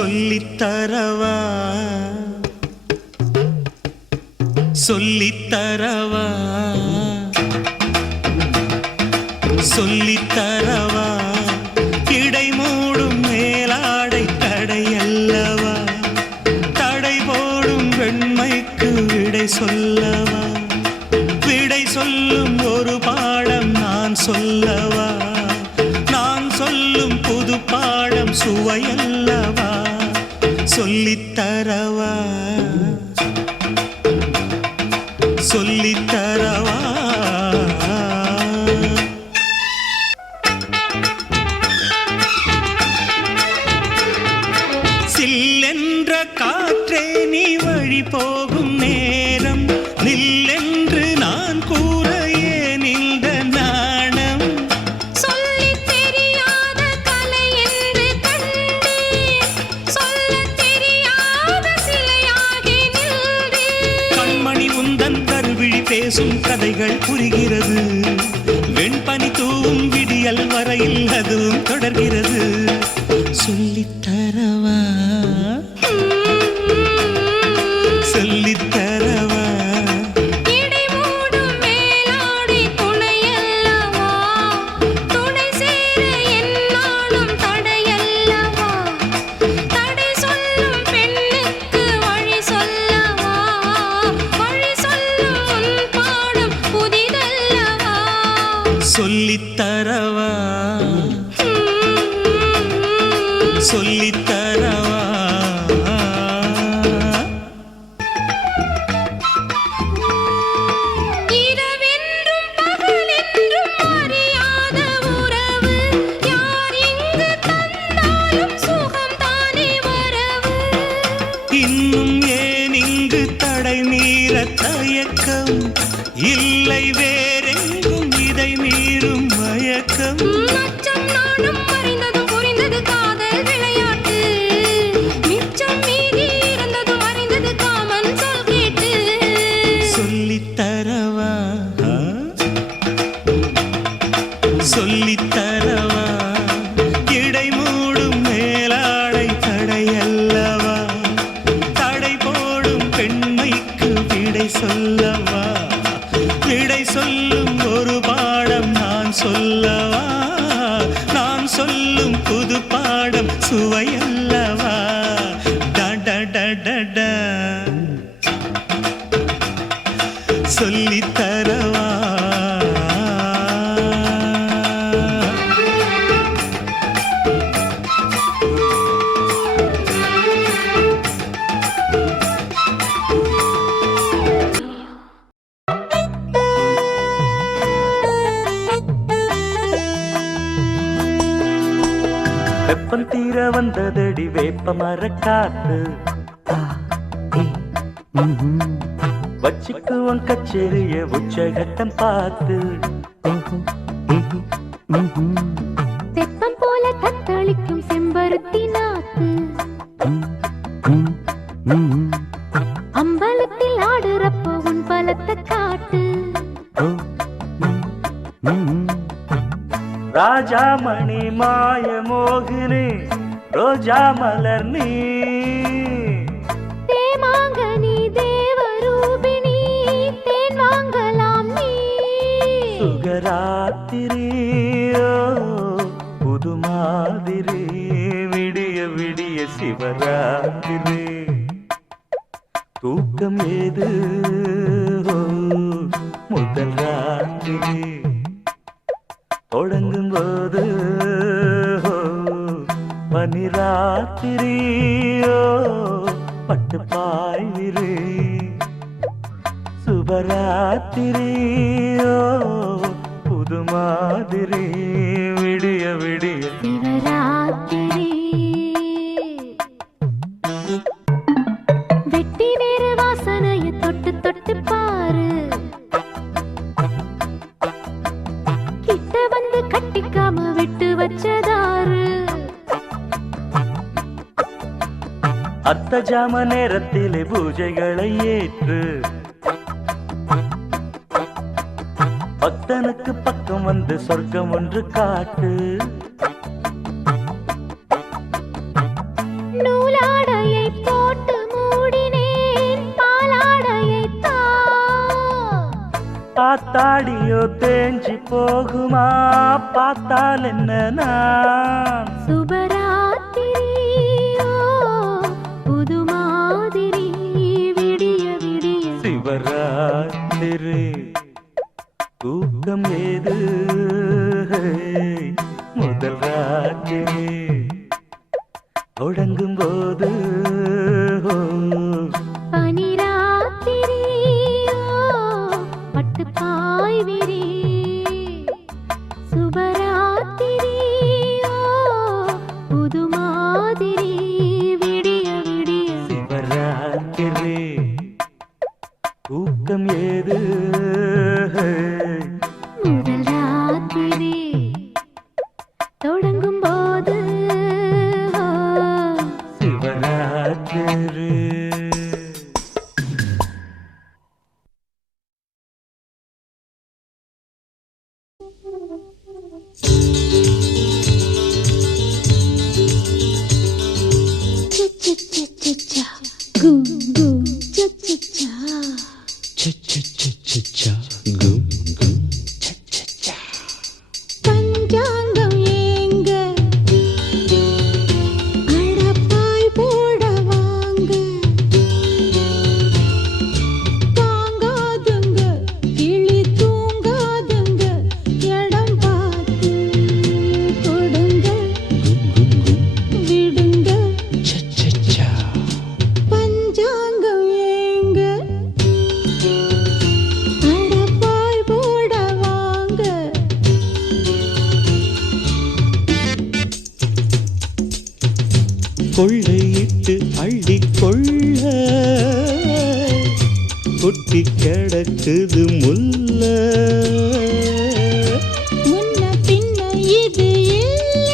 சொல்லித்தரவா சொல்லித்தரவா சொல்லித்தரவா இடை மூடும் மேலாடை தடையல்லவா தடை போடும் வெண்மைக்கு விடை சொல்லவா விடை சொல்லும் ஒரு பாடம் நான் சொல்லவா நான் சொல்லும் புது பாடம் சுவையல்லவா சொல்லித்தரவா சொல்லித்தரவா சில்லென்ற காற்றே நீ வழி போகும் நேரம் நில்லென்று நான் கூற ஏன் இந்த நாணம் சொல்லித் தெரியாத கலை என்று கண்டேன் சொல்லத் தெரியாத சிலையாகி நின்றேன் கண்மணி உந்தன் கருவிழி பேசும் கதைகள் புரிகிறது வெண்பனி தூவும் விடியல் வரையில் அதுவும் தொடர்கிறது சொல்லித்தரவா சொல்லித்தரவா இடை மூடும் மேலாடை துணையல்லவா துணை சேர என்னாலும் தடையல்லவா தடை சொல்லும் பெண்ணுக்கு வழி சொல்லவா வழி சொல்லும் உன் பாடம் புதிதல்லவா சொல்லித்தரவா சொல்லித்தரவா இரவென்றும் பகலென்றும் அறியாத உறவு யார் இங்கு தந்தாலும் சுகம் தானே வரவு இன்னும் ஏன் இங்கு தடை மீற தயக்கம் இல்லை வேறெங்கும் இதை மீறும் மயக்கம் மச்சம் நானும் அறிந்ததும் புரிந்தது காதல் விளையாட்டு மிச்சம் மீதி இருந்ததும் அறிந்தது காமன் சொல் கேட்டு சொல்லித்தரவா சொல்லித்தரவா இடை மூடும் மேலாடை தடையல்லவா தடை போடும் பெண்மைக்கு விடை சொல்லவா விடை சொல்லும் ஒரு பாடம் நான் சொல்லவா நான் சொல்லும் புது பாடம் சுவையல்லவா ட சொல்லித்தரவா வெப்பம் தீர வந்ததடி வேப்ப மரக்காத்து வச்சுக்குவன் கச்சேரிய உச்சகட்டம் பார்த்து தெப்பம் போல தத்தளிக்கும் செம்பருத்தி நாக்கு அம்பலத்தில் ஆடுறப்போ உன் பலத்தை காட்டு ராஜாமணி மாய மோகினி ரோஜா மலர் நீ தேமாங்கனி தேவரூபிணி தேன் வாங்கலாம் நீ சுகராத்திரியோ புது மாதிரி விடிய விடிய சிவராத்திரி தூக்கம் ஏது முதல் ராத்திரி தொடங்கும் போது பனிராத்திரியோ பட்டு பாய்விரு சுபராத்திரியோ புது மாதிரி விடிய விடிய சிவராத்திரி வெட்டி வேறு வாசனைய தொட்ட அர்த்த ஜாம நேரத்திலே பூஜைகளை ஏற்று பக்தனுக்கு பக்கம் வந்து சொர்க்கம் ஒன்று காட்டு. நூலாடையை போட்டு மூடினேன் பாலாடையை பார்த்தாடியோ தேஞ்சி போகுமா பார்த்தால் என்ன நான் சுபராத்திரியோ புது மாதிரி விடிய விடிய சிவராத்திரி தூக்கம் ஏது முதல் ராத்திரி தொடங்கும் போது பனிராத்திரியோ பட்டு பாய் விரி சுபராத்திரியோ புது மாதிரி விடிய விடிய சிவராத்திரி தூக்கம் ஏது முதல் ராத்திரி தொடங்கும் போது சிவராத்திரி. பஞ்சாங்கம் ஏங்க அடப்பாய் போட வாங்க தாங்காதுங்க கிளி தூங்காதுங்க இடம் பார்த்து கொடுங்க விடுங்க பஞ்சாங்கம் ஏங்க அடப்பாய் போட வாங்க கொள்ளையிட்டு அள்ளி கொள்ள கொட்டி கிடக்குது முல்ல முன்ன பின்ன இது இல்ல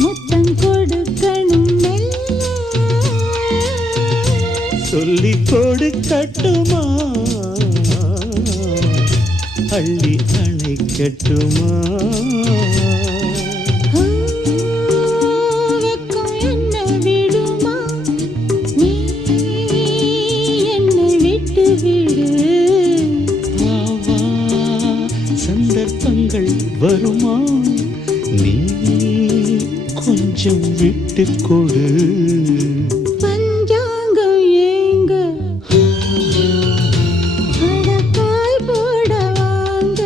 முத்தம் கொடுக்கணும் மெல்ல சொல்லி கொடுக்கட்டுமா அள்ளி அணைக்கட்டுமா வெக்கம் என்ன விடுமா நீ என்னை விட்டு விடு வா வா சந்தர்ப்பங்கள் வருமா நீ கொஞ்சம் விட்டு கொடு பஞ்சாங்கம் ஏங்க அடப்பாய் போட வாங்க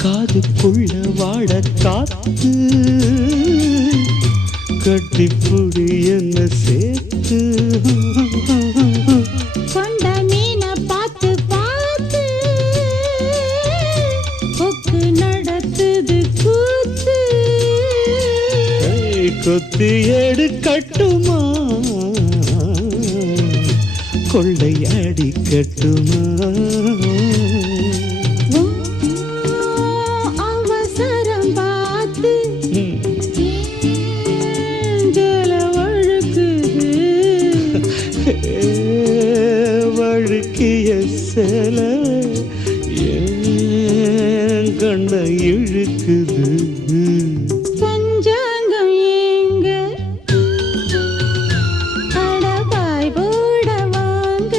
காதுக்குள்ள வாட காத்து கட்டிப்புடி என்ன சேர்த்து கொண்ட மீனை பார்த்து பார்த்து கொக்கு நடத்துது கூத்து கொத்தி எடுக்கட்டுமா கொள்ளை அடிக்கட்டுமா ஓ, அவசரம் பார்த்து ஏஞ்சல வழுக்குது வழுக்கிய சேல ஏன் கண்ணை இழுக்குது பஞ்சாங்கம் ஏங்க அடபாய் போட வாங்க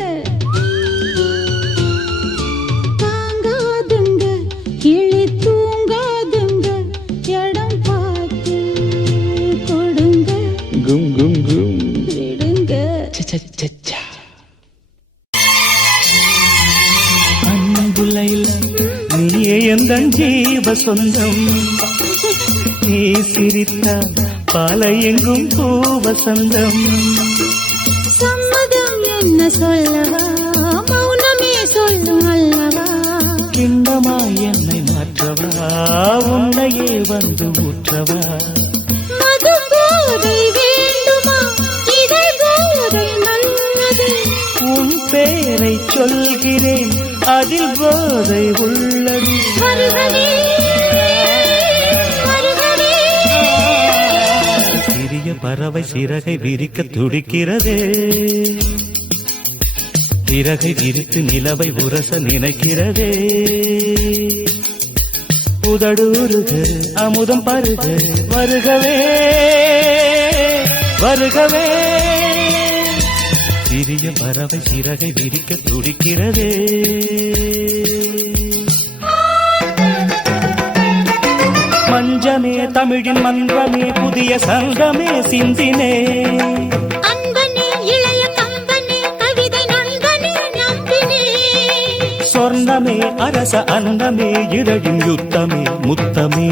தாங்காதுங்க கிளி தூங்காதுங்க இடம் பார்த்து கொடுங்க கும் கும் கும் விடுங்க அன்புலைல நீயே எந்த ஜீவ சொந்தம் நீ சிரித்த பாலை எங்கும் பூவசந்தம் சம்மதம் என்ன சொல்லவா மௌனமே சொல்லும் அல்லவா கிண்டமாய் என்னை மாற்றவா உன்னையே வந்து ஊற்றவா மது போதை வேண்டுமா இதை போதை நல்லது உன் பேர் தேனை சொல்கிறேன், அதில் போதை உள்ளது. வருகவே வருகவே. சிறிய பறவை சிறகை விரிக்க துடிக்கிறதே, சிறகை விரித்து நிலவை உரச நினைக்கிறதே. உதடூருக அமுதம் பருக, வருகவே வருகவே. சிறிய பறவை சிறகை விரிக்க துடிக்கிறதே. மஞ்சமே தமிழின் மன்றமே, புதிய சங்கமே சிந்தினே. சொர்ணமே அரச அன்னமே, இழகின் யுத்தமே முத்தமே.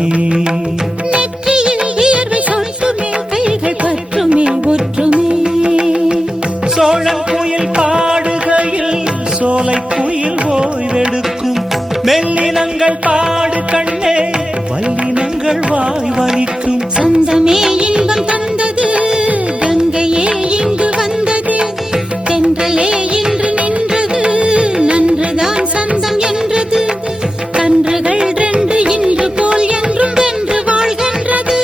நெற்றியில் வியர்வை கொட்டுமே, கைகள் பற்றுமே ஒற்றுமே. சோழன் குயில் பாடுகையில் சோலை குயில் ஓய்வெடுக்கும். மெல்லினங்கள் பாடு கண்ணே, வல்லினங்கள் வாய் வலிக்கும். சொந்தமே இன்பம் தந்தது, கங்கையே இங்கு வந்தது. தென்றலே இன்று நின்றது, நன்றுதான் சந்தம் என்றது. கன்றுகள் ரெண்டு இன்று போல் என்றும் வென்று வாழ்கின்றது.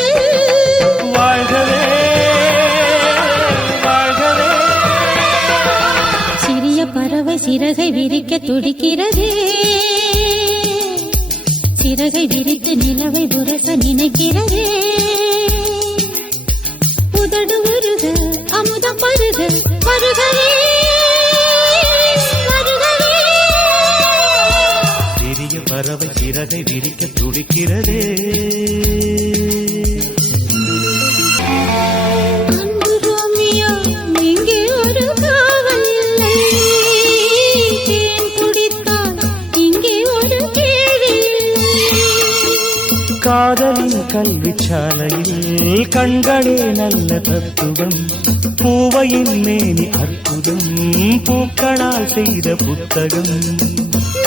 வாழ்கவே வாழ்கவே. சிறிய பறவை சிறகை விரிக்க துடிக்கிறதே, சிறகை விரித்து நிலவை உரச நினைக்கிறதே. உதடு உருக அமுதம் பருக, வருகவே வருகவே. சிறிய பறவை சிறகை விரிக்க துடிக்கிறதே. அன்பு ரோமியோ, இங்கே ஒரு காவல் இல்லை. தேன் குடித்தால் இங்கே ஒரு கேள்வி இல்லை. காதலின் கல்விச்சாலையில் கண்களே நல்ல தத்துவம். பூவையின் மேனி அற்புதம், பூக்களால் செய்த புத்தகம்.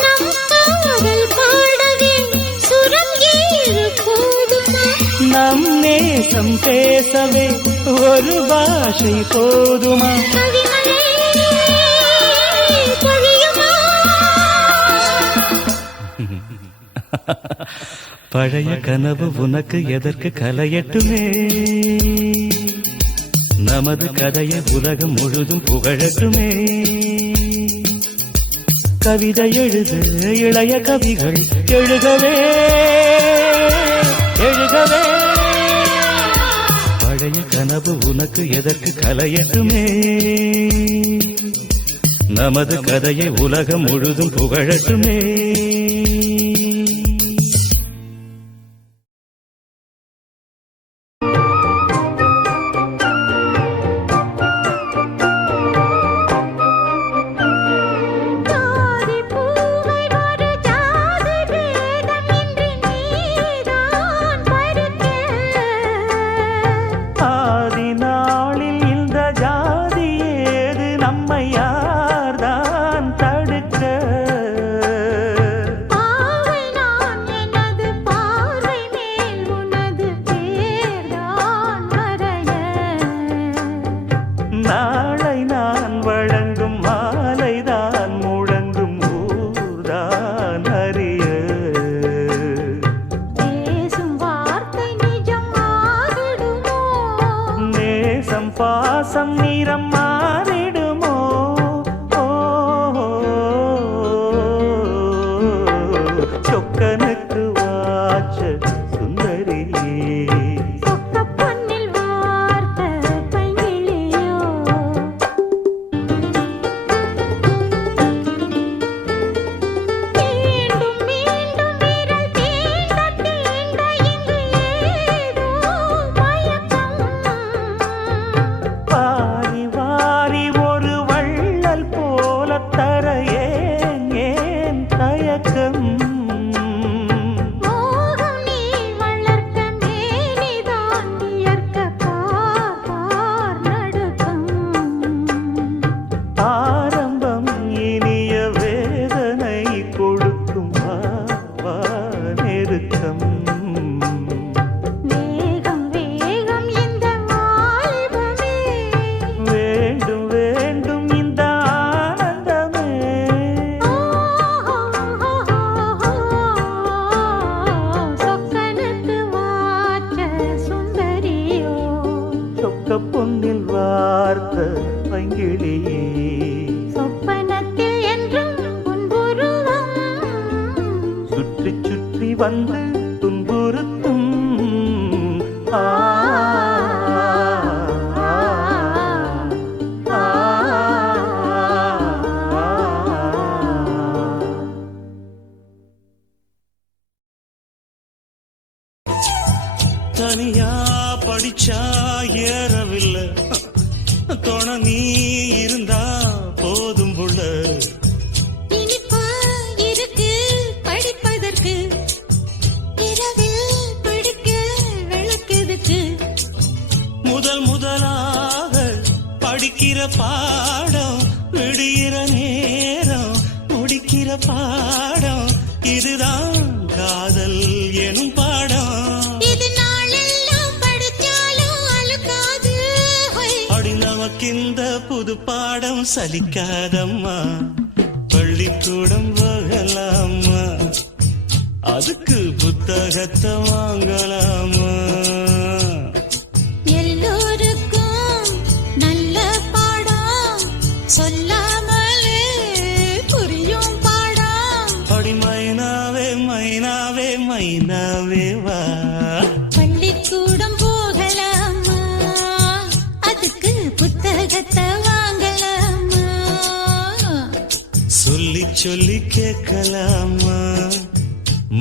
நம் காதல் பாடவே சுரம் ஏறு போதுமா? நம் நேசம் பேசவே ஒரு பாஷை போதுமா? கவிமழை பொழியுமா? பழைய கனவு உனக்கு எதற்கு கலையட்டுமே, நமது கதையை உலகம் முழுதும் புகழட்டுமே. கவிதை எழுது இளைய கவிகள் எழுகவே எழுகவே. பழைய கனவு உனக்கு எதற்கு கலையட்டுமே, நமது கதையை உலகம் முழுதும் புகழட்டுமே. ஜாதி பூவை ஒரு ஜாதி பேதமின்றி நீதான் பருக்க. ஆதி நாளில் இந்த ஜாதி ஏது, நம்மை யார்தான் தடுக்க. வந்து துன்புறுத்தும் ஆ தனியா படிச்சா ஏறவில்லை தோண நீ இருந்தா போதும் புள்ள இனிப்பா இருக்கு படிப்பதற்கு இரவில் பிடிக்க விளக்குதுக்கு முதலாக படிக்கிற பாடம் விடுகிற நேரம் முடிக்கிற பாடம் இதுதான் காதல் எனும் பாடம் இந்த புது பாடம் சலிக்காதம்மா பள்ளிக்கூடம் போகலாமா அதுக்கு புத்தகத்தை வாங்கலாமா எல்லோருக்கும் நல்ல பாடம் சொல்லாமலே புரியும் பாடம் அடி மைனாவே மைனாவே மைனாவே வா பள்ளிக்கூடம் போகலாமா அதுக்கு புத்தகத்தை வாங்கலாமா சொல்லி சொல்லி கேட்கலாமா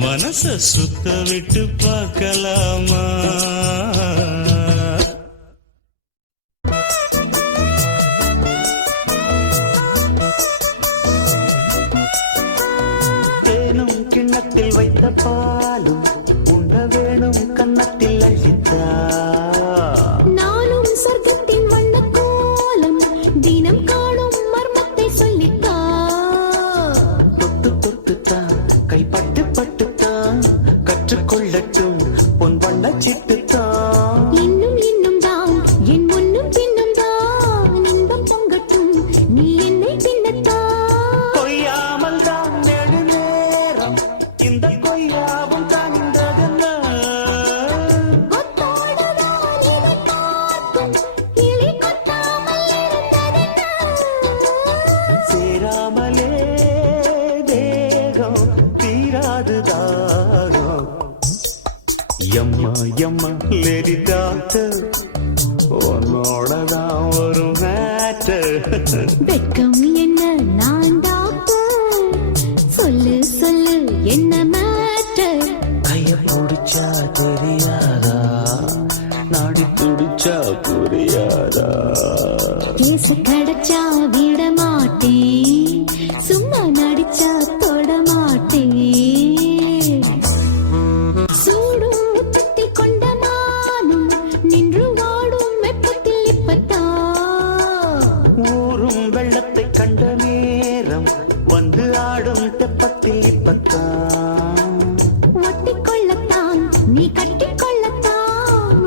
மனச சுத்த விட்டு பார்க்கலாமா தேனும் கிண்ணத்தில் வைத்த பாலும் உண்ண வேணும் கன்னத்தில் அழித்தா நானும் சொர்க்கத்தின் வண்ண கோலம் தினம் காணும் மர்மத்தை சொல்லித்தா தொட்டு தொட்டுத்தான் கைப்பட்டு பட்டுத்தான் கற்றுக்கொள்ளட்டும் பொன் வண்ண சிட்டுத்தான் இன்னும் இன்னும் தான் என் முன்னும் பின்னும் தான் இன்பம் பொங்கட்டும் நீ என்னை பின்னத்தான் கொய்யாமல் தான் நெடுநேரம் இந்த கொய்யாவும் கனிந்ததென்ன கொத்தோடுதான் இதை பார்த்தும் கிளி கொத்தாமல் இருந்ததென்ன சேராமலே தேகம் தீராது தாகம் எம்மா எம்மா லேடி டாக்டர் உன்னோடதான் ஒரு மேட்டர் வெட்கம் என்ன நான் டாக்டர் சொல்லு சொல்லு என்ன மேட்டர் கைய பிடிச்சா தெரியாதா நாடி துடிச்சா புரியாதா கேசு கிடைச்சா விட மாட்டேன் சும்மா நடிச்சா தொட மாட்டேன் சூடும் முத்தத்தில் கொண்ட மானும் நின்று வாடும் வெப்பத்தில் இப்பத்தான் ஊரும் வெள்ளத்தை கண்ட நேரம் வந்து ஆடும் தெப்பத்தில் இப்பத்தான் ஒட்டிக்கொள்ளத்தான் நீ கட்டிக்கொள்ளத்தான்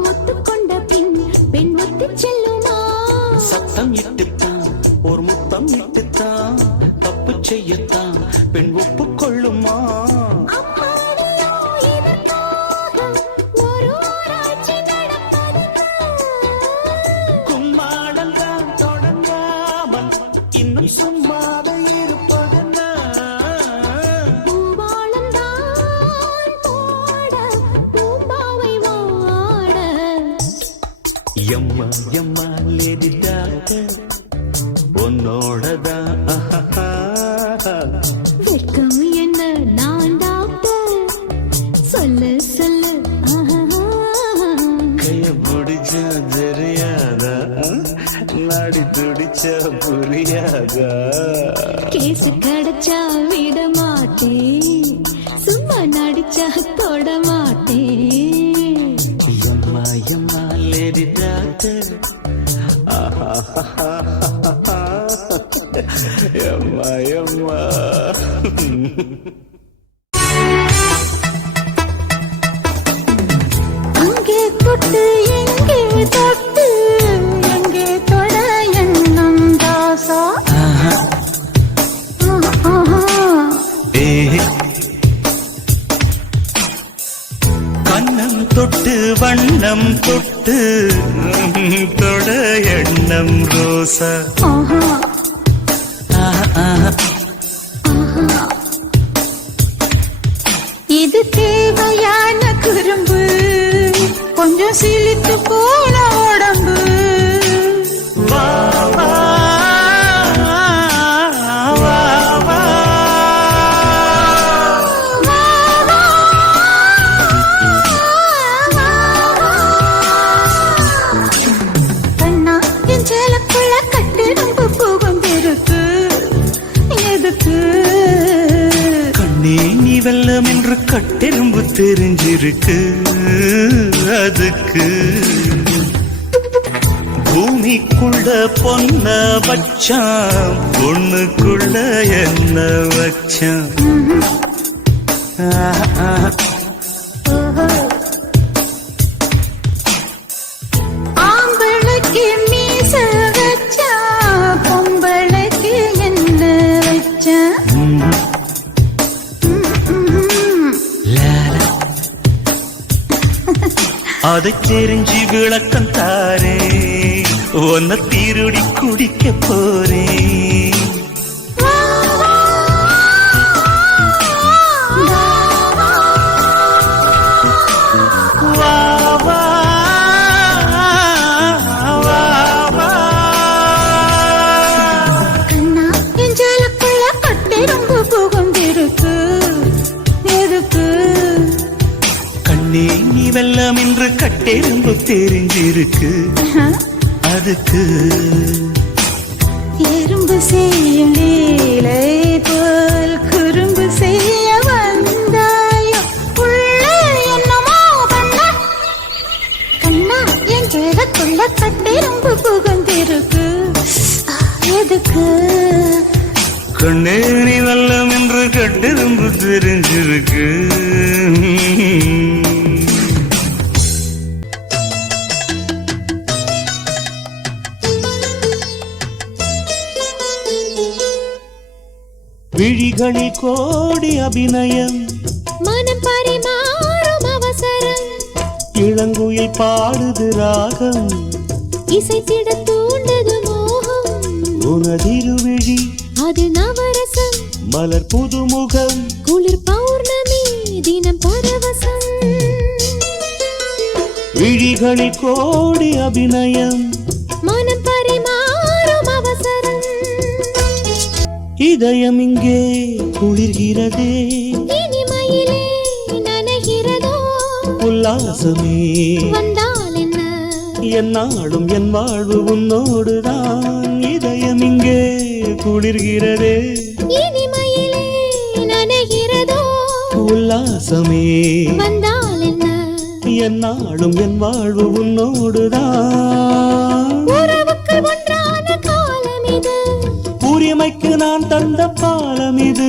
ஒத்துக்கொண்ட பின் பெண் ஒத்திச் செல்லுமா சத்தம் இட்டுத்தான் ஒரு முத்தம் இட்டுத்தான் தப்பு செய்யத்தான் பெண் ஒப்புக்கொள்ளுமா அம்மாடியோ இதற்காக ஒரு ஆராய்ச்சி நடப்பதென்ன கும்மாடம் தான் தொடங்காமல் இன்னும் சும்மாவே இருப்பதென்ன பூவாளம் தான் போட பூம்பாவை வாட எம்மா எம்மா லேடி டாக்டர் உன்னோடதான் வெட்கம் என்ன நான் டாக்டர் சொல்லு சொல்லு கைய பிடிச்சா தெரியாதா நாடி துடிச்சா புரியாதா கேசு கிடைச்சா விட மாட்டேன் சும்மா நடிச்சா தொட மாட்டேன் எம்மா எம்மா லேடி டாக்டர் எம்மா எம்மா அங்கே தொட்டு எங்கே தொட்டு எங்கே தொட எண்ணம் தாசா கண்ணம் தொட்டு வண்ணம் தொட்டு தொட எண்ணம் ரோசா இது சிலித்து போன உடம்பு வா வா வா வா கண்ணா என் சேலக்குள்ள கட்டு ரொம்ப புகுந்திருக்கு எதுக்கு கண்ணே நீ வெள்ளம் என்று கட்டெரும்பு தெரிஞ்சிருக்கு அதுக்கு பூமிக்குள்ள பொன்ன வச்சான் பொண்ணுக்குள்ள என்ன வச்சான் ஆம்பளைக்கு மீச வச்சா பொம்பளைக்கு என்ன வச்சா அதை தெரிஞ்சு விளக்கம் தாரே உன்னை தீருடி குடிக்க போறேன் வா வா வா வா கண்ணா என் சேலக்குள்ள கட்டு ரொம்ப புகுந்திருக்கு எதுக்கு கண்ணே நீ வெள்ளம் என்று கட்டெரும்பு தெரிஞ்சிருக்கு அதுக்கு எறும்பு செய்யும் லீலை போல் குறும்பு செய்ய வந்தாயோ உள்ள என்னமோ பண்ண கண்ணா என் கேளக்குள்ள கட்டெரும்பு புகுந்திருக்கு எதுக்கு கண்ணே நீ வெள்ளம் என்று கட்டெரும்பு தெரிஞ்சிருக்கு விழிகளில் கோடி அபிநயம் மனம் பரிமாறும் அவசரம் இளங்குயில் பாடுது ராகம் இசைத்திட தூண்டது மோகம் உனதிருவிழி அது நவரசம் மலர் புதுமுகம் குளிர் பௌர்ணமி தினம் பரவசம் விழிகளில் கோடி அபிநயம் மனம் பரிமாறும் அவசரம் இதயம் இங்கே குளிர்கிறதே இனிமையிலே நனைகிறதோ உல்லாசமே வந்தால் என்ன என்னாலும் என் வாழ்வு உன்னோடுதான் இதயம் இங்கே குளிர்கிறதே இனிமையிலே நனைகிறதோ உல்லாசமே வந்தால் என்ன என்னாலும் என் வாழ்வு உன்னோடுதான் உறவுக்கு ஒன்றான காலம் இது உரிமைக்கு நான் தந்த பாலம் இது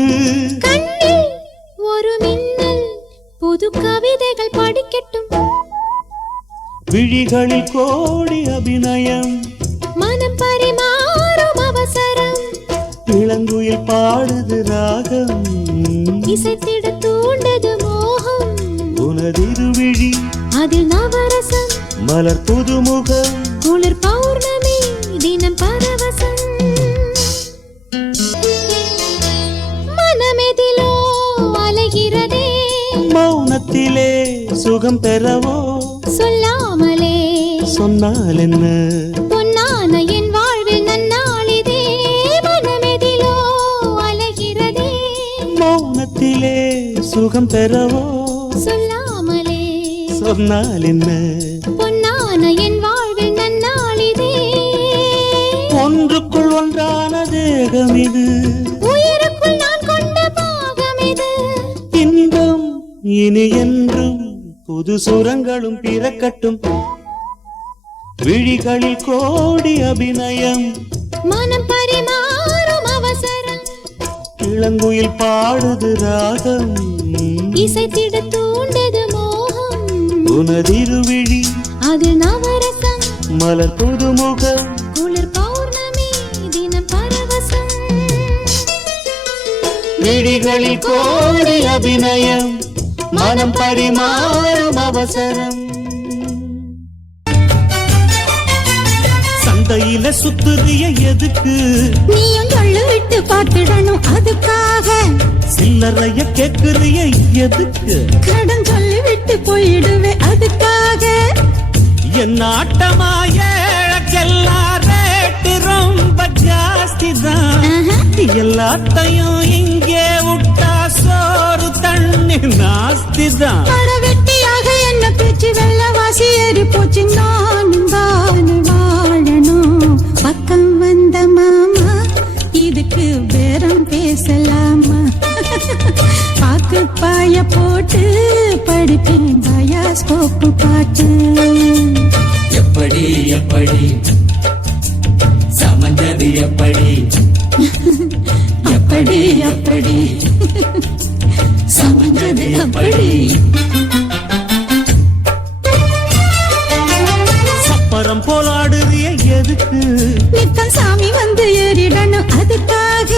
கண்ணில் ஒரு மின்னல் புது கவிதைகள் படிக்கட்டும் விழிகளில் கோடி அபிநயம் மனம் பரிமாறும் அவசரம் இளங்குயில் பாடுது ராகம் இசைத்திட தூண்டது மோகம் உனதிருவிழி அதில் நவரசம் மலர் புதுமுகம் குளிர் பௌர்ணமி தினம் பரவசம் மனமெதிலோ அலைகிறதே மௌனத்திலே சுகம் பெறவோ சொல்லாமலே சொன்னால் என்ன பொன்னான என் வாழ்வில் நன்னாளிதே மனமெதிலோ அலைகிறதே மௌனத்திலே சுகம் பெறவோ சொல்லாமலே சொன்னால் என்ன பொன்னான என் வாழ்வில் நன்னாளிதே ஒன்றுக்குள் ஒன்றான தேகம் இது உயிருக்குள் நான் கொண்ட பாகம் இது இன்பம் இனி என்றும் புது சுரங்களும் பிறக்கட்டும் விழிகளில் கோடி அபிநயம் மனம் பரிமாறும் அவசரம் இளங்குயில் பாடுது ராகம் இசைத்திட தூண்டது மோகம் உனதிருவிழி அதில் நவரசம் மலர் புதுமுகம் குளிர் பௌர்ணமி தினம் பரவசம் விழிகளில் கோடி அபிநயம் மனம் பரிமாறும் அவசரம் சந்தையில சுத்துறிய எதுக்கு நீயும் சொல்லு விட்டு பார்த்துடணும் அதுக்காக சில்லறைய கேக்குறிய எதுக்கு கடன் சொல்லி விட்டு போயிடுவே அதுக்காக என் ஆட்டமா ஏழக்கெல்லாம் ரேட்டு ரொம்ப ஜாஸ்தி தான். எல்லாத்தையும் இங்கே விட்டா சோறு தண்ணி நாஸ்தி தான். வெட்டியாக என்ன பேச்சு வெள்ளவாசி ஏறி போச்சு. நானும் தான் வாழணும். பக்கம் வந்த மாமா இதுக்கு பேரம் பேசலாமா? பாக்கு பாய போட்டு படிப்பேன் பயாஸ்கோப்பு பாட்டு. எப்படி எப்படி சமஞ்சது எப்படி அப்படி அப்படி சமஞ்சது எப்படி சப்பரம் போலாடுறிய எதுக்கு? நித்தம் சாமி வந்து ஏறிடணும் அதுக்காக.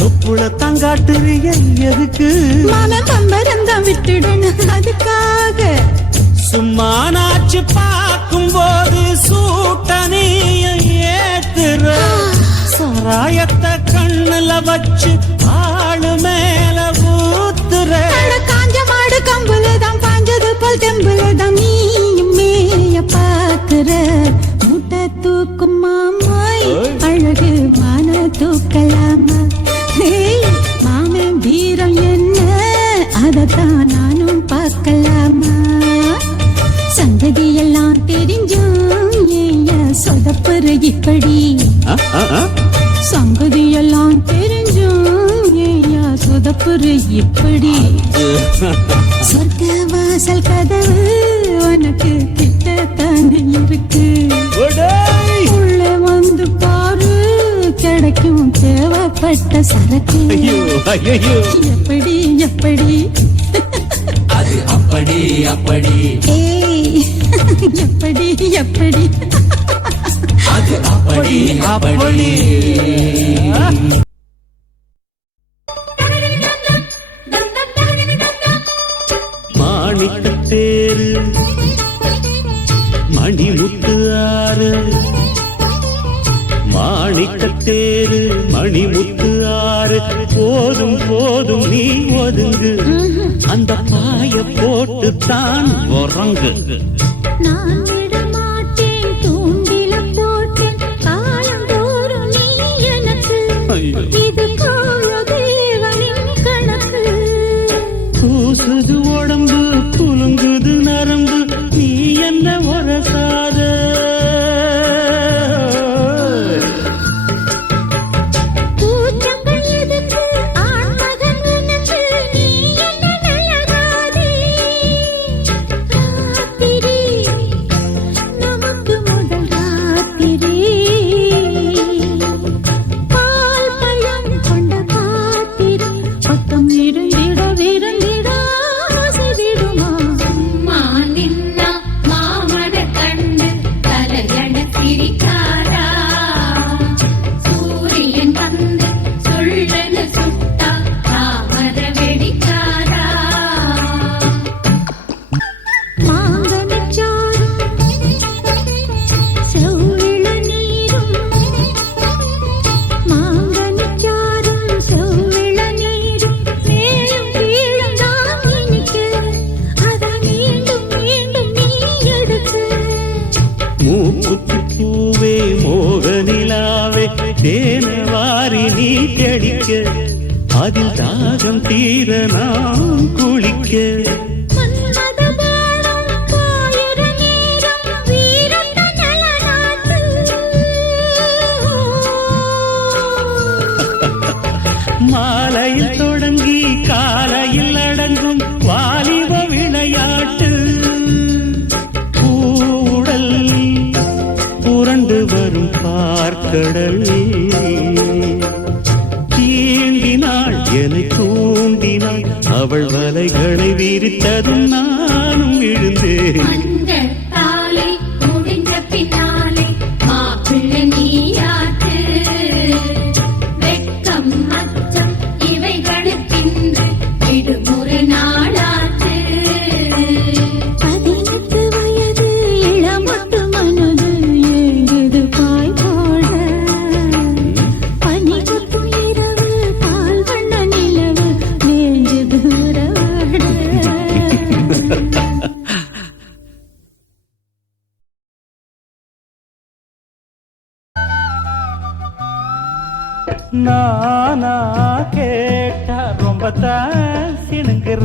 தொப்புள தங்காட்டுறிய எதுக்கு? மாமன் பம்பரந்தம் விட்டுடணும் அதுக்காக. சும்மா நாச்சு பார்க்கும் போது சூட்டனைய ஏத்துற. சாராயத்தை கண்ணுல வச்சு ஆளு மேல ஊத்துற. காஞ்ச மாடு கம்புலதான் பாஞ்சது போல் தெம்புலதான் நீயும் மேய பாக்குற. முட்டை தூக்கும் மாமாய் அழகு மான தூக்கலாமா? மாமன் வீரம் என்ன அதத்தான் நானும் பார்க்கலாமா? சங்கதி எல்லாம் தெரிஞ்சும் ஏயா சொதப்புற இப்படி? சங்கதி எல்லாம் தெரிஞ்சும் ஏயா சொதப்புற இப்படி? சொர்க்க வாசல் கதவு உனக்கு கிட்டத்தானே இருக்கு. உள்ள வந்து பாரு கிடைக்கும் தேவைப்பட்ட சரக்கு. எப்படி எப்படி அது அப்படி அப்படி ஏய் எப்படி எப்படி அது அப்படி அப்படி மாணிக்க தேரு மணிமுத்து ஆறு. மாணிக்க தேரு மணிமுத்து ஆறு. போதும் போதும் நீ ஒதுங்கு. அந்த பாய போட்டு தான் உறங்கு. நான் விடமாட்டேன் தூண்டில போட்டேன் காலந்தோறும் நீ எனக்கு. இது போல தேவனின் கணக்கு. கூசுது உடம்பு குலுங்குது நரம்பு. நீ என்ன உரசாத. கூச்சங்கள் எதுக்கு ஆண்மகன் எனக்கு. நீ என்ன நல்லகாதே. ராத்திரி நமக்கு முதல் ராத்திரி. பால் பழம் கொண்ட பாத்திரி பக்கம் இருந்திட விருந்திட ஆசைவிடுமா? மானின்னா மாமட கண்டு தலையட சிரிக்காரா. சூரியன் வந்து சொல்லன சுட்டா தாமர வெடிக்காரா. மாங்கனிச்சாரும் செவ்விள நீரும். மாங்கனிச்சாரும் செவ்விள நீரும். மேலும் கீழும் தான் இனிக்க. அதை மீண்டும் மீண்டும் நீ எடுக்க. மூக்குத்தி பூவே மோகனிலாவே தேன வாரி நீ தெளிக்க. அதில் தாகம் தீர நாம் குளிக்க. மன்மத பாணம் பாயுற நேரம் வீரத்த நலநாட்டு. மாலையில் தொடங்கி காலையில் அடங்கும் வாலிப விளையாட்டு. பூடல் புரண்டு வரும் பார்க்கடல். தீண்டினாள் என்னை தூண்டினாள். அவள் வலைகளை விரித்ததும் நானும் விழுந்தேன். மஞ்சள் தாலி முடிஞ்ச பின்னாலே மாப்பிள்ளை நீயாச்சு. வெட்கம் அச்சம் இவைகளுக்கின்று விடுமுறை நாளாச்சு. 18 வயது இளமொட்டு மனது ஏங்குது பாய் போட. பனி கொத்தும் இரவு பால் வண்ண நிலவு வேஞ்சு தூரவாட. நானா கேட்டா ரொம்ப தான் சிணுங்குற.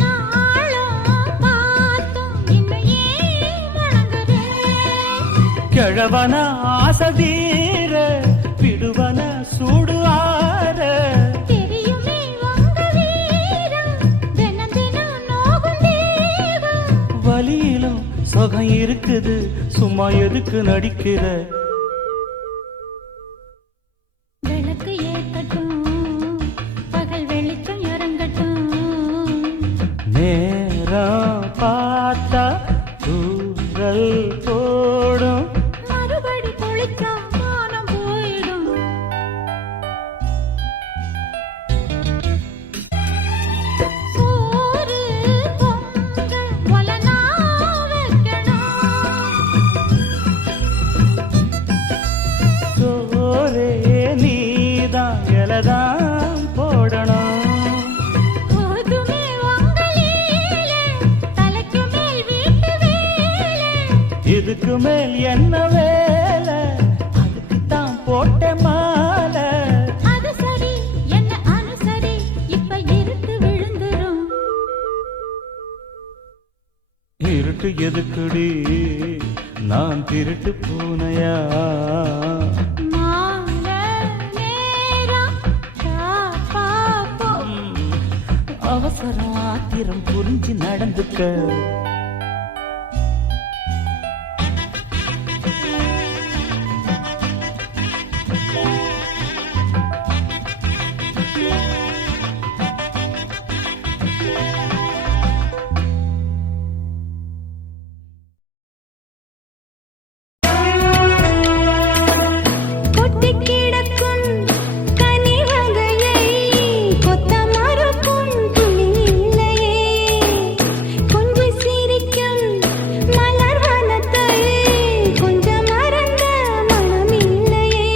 நாளும் பார்த்தும் இன்னும் ஏன் வணங்குறேன்? கிழவன ஆசதீர விடுவன சூடு ஆற. தெரியுமே உங்க வீரம், தினம் தினம் நோகும் தேகம். வலியிலும் சுகம் இருக்குது, சும்மா எதுக்கு நடிக்கிற? விளக்கு ஏற்றட்டும், பகல் வெளிச்சம் இறங்கட்டும். நேரம் பார்த்தா தூரல் போடும். மறுபடி குளிச்சா மானம் போயிடும். சோறு பொங்கல் ஒலனா வைக்கணும். சோரே நீதான் இலதான் போடணும். போதுமே உங்க லீலை, தலைக்கு மேல் வீட்டு வேலை. இதுக்கு மேல் என்ன வேலை? அதுக்கு தான் போட்ட மாலை. அது சரி, என்ன அனுசரி, இப்ப இருட்டு விழுந்துரும். இருட்டு எதுக்குடி, நான் திருட்டு பூனையா? மாலை நேரம் காப்பா போ. அவசரம் ஆத்திரம் புரிஞ்சு நடந்துக்க. கொட்டி கிடக்கும் கனி வகையை கொத்த மறுக்கும் துணி இல்லையே. கொஞ்சி சிரிக்கும் மலர் வனத்தை கொஞ்சம் மறந்த மனம் இல்லையே.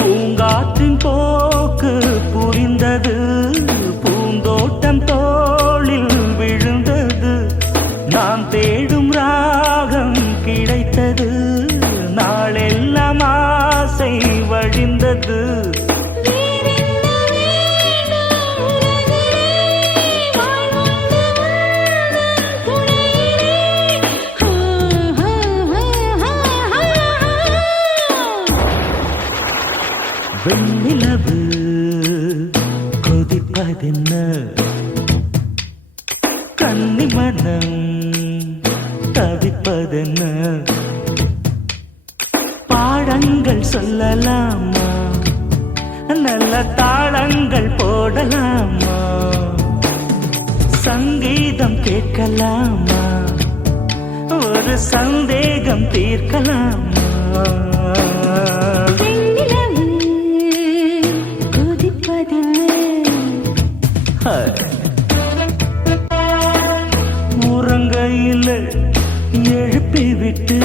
பூங்காற்றின் போக்கு புரிந்தது, பூந்தோட்டம் தோளில் விழுந்தது. நான் தேடும் ராகம் கிடைத்தது, நாளெல்லாம் ஆசை வழிந்தது. வேறென்ன வேண்டும் உலகிலே, வாழ்வுண்டு உந்தன் துணையிலே. ஹா, ஹா, ஹா, ஹா, ஹா. வெண்ணிலவு கொதிப்பதென்ன, கன்னி மனம் தவிப்பதென்ன? பாடங்கள் சொல்லலாமா, நல்ல தாளங்கள் போடலாமா? சங்கீதம் கேட்கலாமா, ஒரு சந்தேகம் தீர்க்கலாமா? வெண்ணிலவு கொதிப்பதென்ன? உறங்கையில் எழுப்பி விட்டு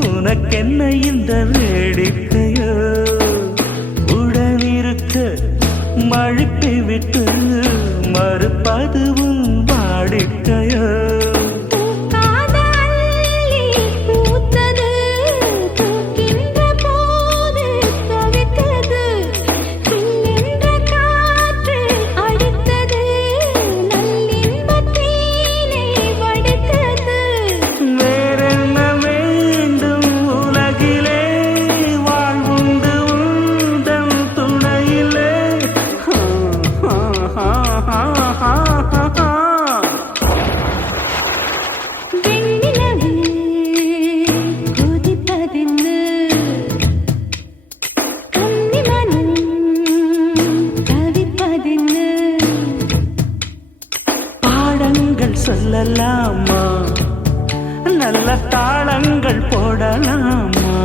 உனக்கென்ன இந்த வேடிக்கையோ? உடனிருக்க மழுப்பி விட்டு மறுப்பதுவும் வாடிக்கையோ? பூக்காத அல்லி பூத்தது, பூக்கின்ற போது தவித்தது. பின்னென்ற காற்று அடித்தது, நல்லின்பத் தேனை வடித்தது. வேறென்ன வேண்டும் உலகிலே, வாழ்வுண்டு உந்தன் துணையிலே. வெண்ணிலவு கொதிப்பதென்ன? கன்னி மனம் தவிப்பதென்ன? பாடங்கள் சொல்லலாமா, நல்ல தாளங்கள் போடலாமா?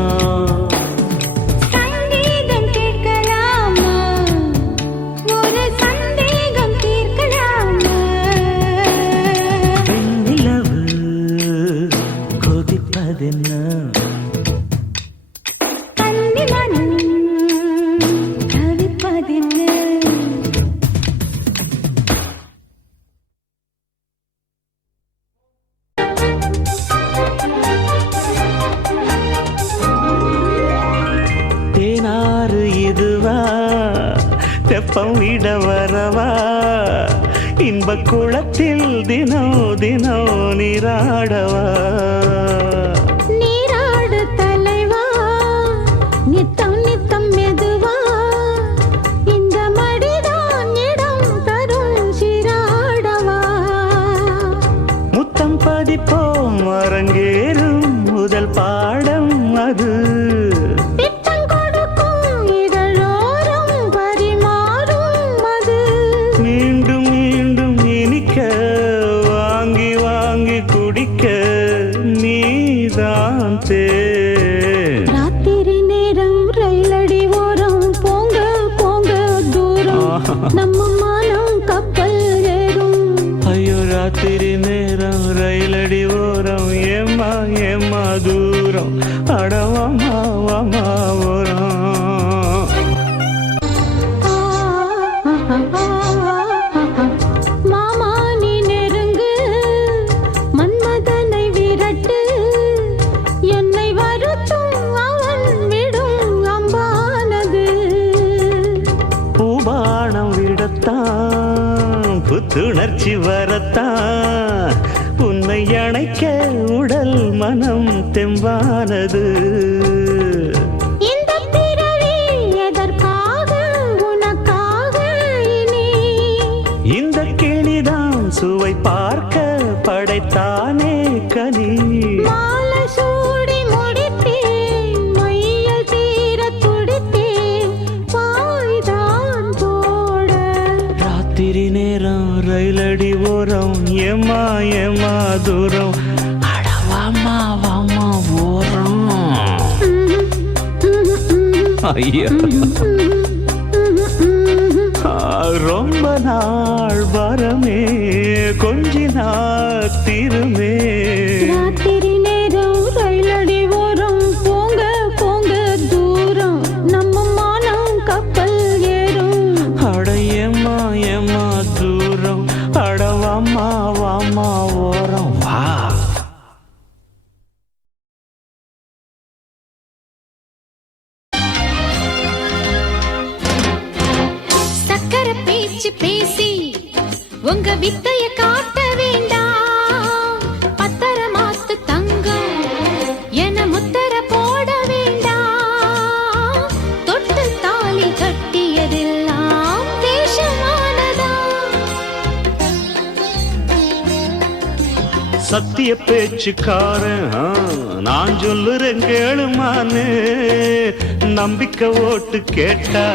சங்கீதம் கேட்கலாமா, ஒரு சந்தேகம் தீர்க்கலாமா? வெண்ணிலவு கொதிப்பதென்ன, கன்னி மனம் தவிப்பதென்ன? மெதுவா தெப்பம் விட வரவா இன்ப குளத்தில் தினம் தினம் நீராடவா நீராடு தலைவா நித்தம் நித்தம் மெதுவா இந்த மடிதான் இடம் தரும் சிராடவா முத்தம் பதிப்போம் அரங்கேறும் முதல் பாடம் அது பித்தம் கொடுக்கும் இதழோரம் பரிமாறும் அது மீண்டும் மீண்டும் இனிக்க வாங்கி வாங்கி குடிக்க நீதான் தேன் ராத்திரி நேரம் ரயிலடி ஓரம் போங்க போங்க தூரம் நம்ம மானம் கப்பல் ஏறும் ஐயோ ராத்திரி நேரம் ரயிலடி ஓரம் ஏமா ஏமா தூரம் அடவாமா வாமா ஓரம் மாமா நீ நெருங்கு மன்மதனை விரட்டு என்னை வருத்தும் அவன் விடும் அம்பானது பூபானம் விடத்தான் புத்துணர்ச்சி வரத்தான் உன்னை அணைக்க உடல் மனம் தெம்பானது இந்த பிறவி எதற்காக உனக்காக இனி இந்த கிளிதான் சுவை பார்க்க படைத்தானே கனி மாலை சூடி முடித்தேன் மையல் தீர துடித்தேன் வாய்தான் போட ராத்திரி நேரம் ரயிலடி ஓரம் ஏமா ஏமா தூரம் அடவாமா வாமா ஓரம் ஐயா ரொம்ப நாள் வரமே கொஞ்சி நாள் திருமே ராத்திரி நேரம் ரயிலடி ஓரம் போங்க போங்க தூரம் நம்ம மானம் கப்பல் ஏறும் அட ஏமா ஏமா தூரம் அடவாமா வாமா ஓரம் வா சக்கர பேச்சு பேசி உங்க வித்தைய காட்ட வேண்டாம் பத்தரமாத்து தங்கம் என முத்தர போட வேண்டாம் தொட்டு தாலி கட்டியதெல்லாம் தேசமானதா சத்திய பேச்சுக்காரன் நான் சொல்லுறேன் கேளுமான்னு நம்பிக்கை ஓட்டு கேட்டா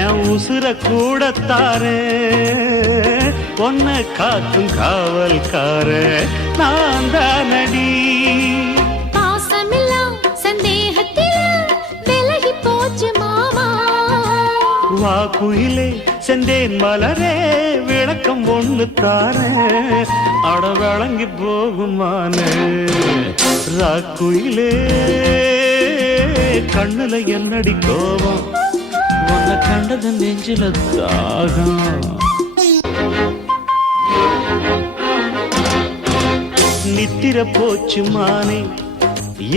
என் உசுர கூட தாரே பொன்ன காக்கும் காவல்கார நான் தானடி பாசமில்லாம் சந்தேகத்தில் விலகி போச்சு மாமா வா குயிலே செந்தேன் மலரே விளக்கம் ஒண்ணு தாரே அட விளங்கி போகுமானே ராக்குயிலே கண்ணுல என்னடி கோபம் உன்னை கண்டது நெஞ்சில தாகம் நித்திர போச்சு மானே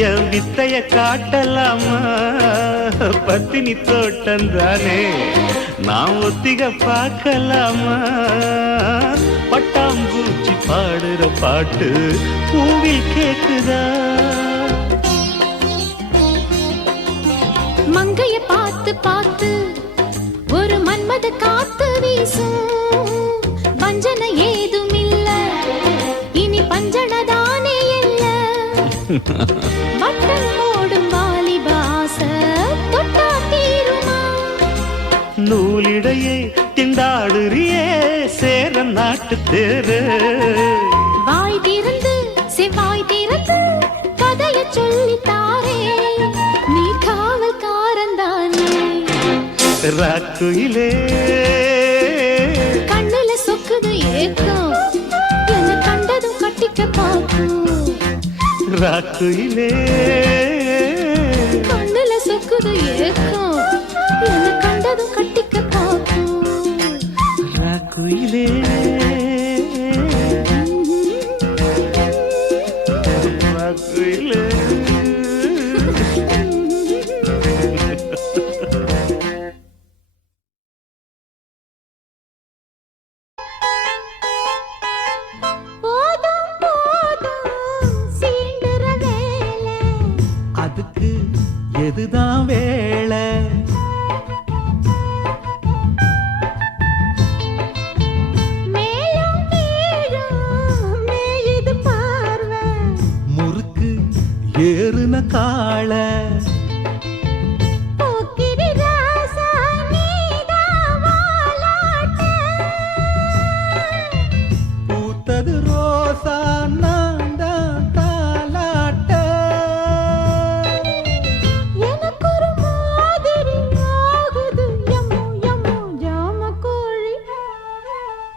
என் வித்தைய காட்டலாமா பத்தினி தோட்டம் தானே நான் ஒத்திக பார்க்கலாமா பட்டாம்பூச்சி பாடுற பாட்டு பூவில் கேக்குதா மங்கைய பார்த்து பார்த்து ஒரு மன்மத காத்து வீசும் பஞ்சன ஏதும் இல்ல இனி பஞ்சனதானே இல்ல வட்டம் போடும் வாலிபாச தொட்டா தீருமா நூலிடையே திண்டாடுறியே சேர நாட்டு தேரு வாய் திறந்து செவ்வாய் திறந்து கதைய சொல்லித்தாரே நீ காவல்காரந்தானே ராக்குயிலே கண்ணுல சொக்குது ஏக்கம் என்ன கண்டதும் கட்டிக்க பார்க்கும் ராக்குயிலே கண்ணுல சொக்குது ஏக்கம் என்ன கண்டதும் கட்டிக்க பார்க்கும் ராக்குயிலே ராக்குயிலே காள போக்கிரி ராசா நீதான் வாலாட்ட. பூத்தது ரோசா நான் தான் தாலாட்ட. எனக்கு ஒரு மாதிரி ஆகுது எம்மோ எம்மோ. ஜாமக்கோழி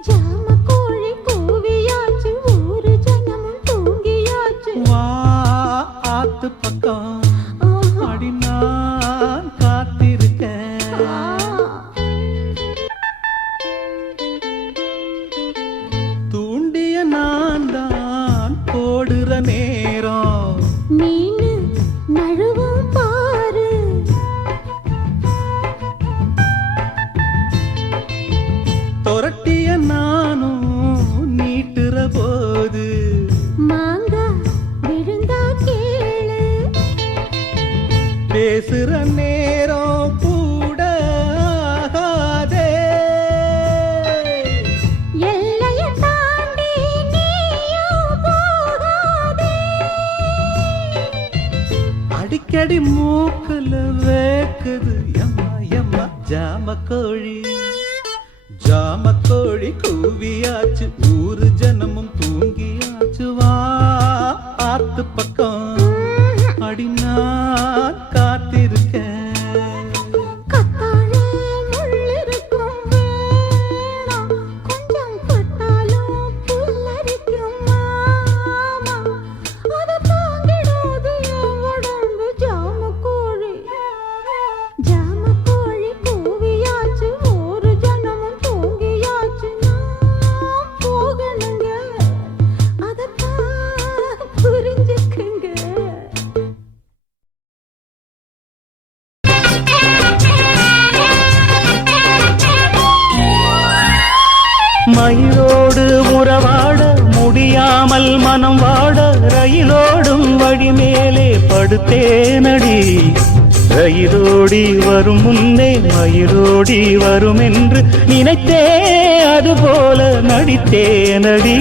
ஜாமக்கோழி கூவியாச்சு, ஊரு ஜனமும் தூங்கியாச்சு. வா ஆத்து பக்கம் அடி நான் காத்திருக்கேன். தூண்டிய நான் தான் போடுற நேரம் மீனு நழுவும் பாரு. தொரட்டிய நானும் நீட்டுற போது மாங்கா விழுந்தா கேளு. பேசுற நேரம் கூட ஆகாதே. எல்லைய தாண்டி நீயும் போகாதே. அடிக்கடி மூக்குல வேக்குது எம்மா எம்மா. ஜாமக்கோழி ஜாமக்கோழி கூவியாச்சு, ஊரு ஜனமும் தூங்கியாச்சு. வா ஆத்து பக்கம் அடி நான் காத்திருக்கேன். கத்தாழை முள்ளிருக்கும் வேணாம், கொஞ்சம் பட்டாலும் புல்லரிக்கும் மாமா. அதை தாங்கிடாது என் உடம்பு. ஜாமக்கோழி ஜாமக்கோழி கூவியாச்சு, ஊரு ஜனமும் தூங்கியாச்சு. நான் போகணுங்க, அதைத்தான் புரிஞ்சுக்குங்க. மயிலோடு உறவாட முடியாமல் மனம் வாட ரயிலோடும் வழி மேலே படுத்தேனடி. ரயிலோடி வரும் முன்னே மயிலோடி வரும் என்று நினைத்தே அதுபோல நடித்தேனடி.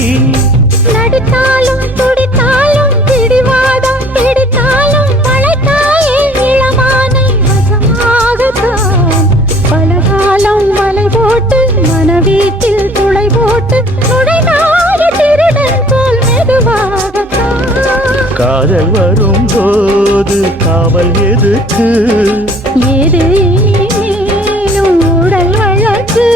நடித்தாலும் துடித்தாலும் பிடிவாதம் பிடித்தாலும் மழைத்தாயே இளமானை வசமாகத்தான். பலகாலம் வலை போட்டு மனவீட்டில் துளை போட்டு நுழைந்தாய திருடன் போல் மெதுவாகத்தான். காதல் வரும்போது காவல் எதுக்கு? ஏது இனிமேலும் உடல் வழக்கு.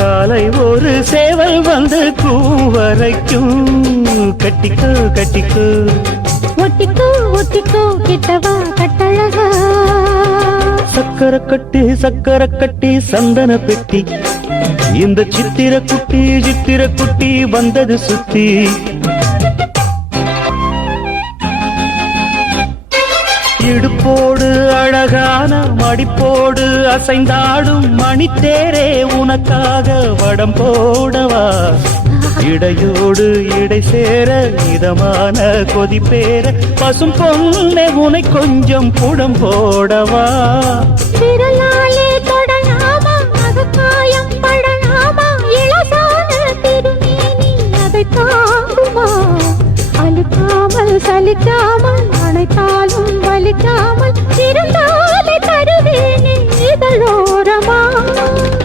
காலை ஒரு சேவல் வந்து கூவரைக்கும். கட்டிக்கோ கட்டிக்கோ ஒட்டிக்கோ ஒட்டிக்கோ கிட்டவா கட்டழகா. சக்கர கட்டி சந்தன பெட்டி. இந்த சித்திர குட்டி வந்தது சுத்தி. இடுப்போடு அழகான மடிப்போடு அசைந்தாடும் மணித்தேரே உனக்காக வடம் போடவா. இடையோடு இடை சேர இதமான கொதிப்பேர பசும் பொண்ணே உனை கொஞ்சம் புடம் போடவா. விரலாலே தொடலாமா, அகக்காயம் படலாமா, இளசான திருமேனி அதை தாங்குமா. அழுக்காமல் சலிக்காமல் அணைத்தாலும் வலிக்காமல் இருந்தாலே தருவேனே இதழோரமா.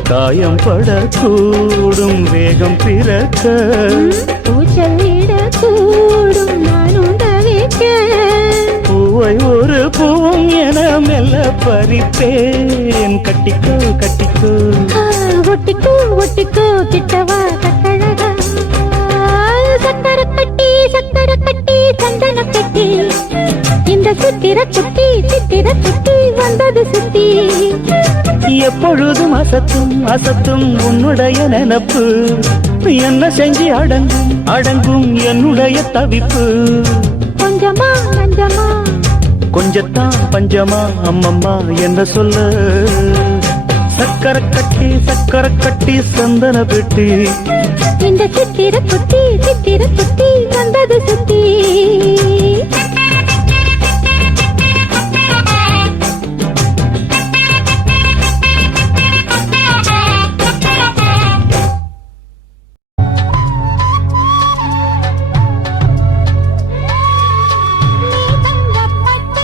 காயம் படக்கூடும் வேகம் பிறக்க. பூச்சலிட கூடும் நானும் தவிக்க. பூவை ஒரு பூவும் என மெல்ல பறிப்பேன். கட்டிக்கோ கட்டிக்கோ ஒட்டிக்கோ ஒட்டிக்கோ கிட்டவா கட்டழகா. சக்கர கட்டி சந்தன பெட்டி. இந்த சித்திர குட்டி வந்தது சுத்தி. எப்பொழுதும் அசத்தும் உன்னுடைய நினப்பு. என்ன செஞ்சு அடங்கும் என்னுடைய தவிப்பு. கொஞ்சமா நஞ்சமா கொஞ்சத்தான் பஞ்சமா அம்மம்மா என்ன சொல்ல. சக்கர கட்டி சந்தன பெட்டி. இந்த சித்திர குட்டி வந்தது சுத்தி. நீ தங்கப்பட்ட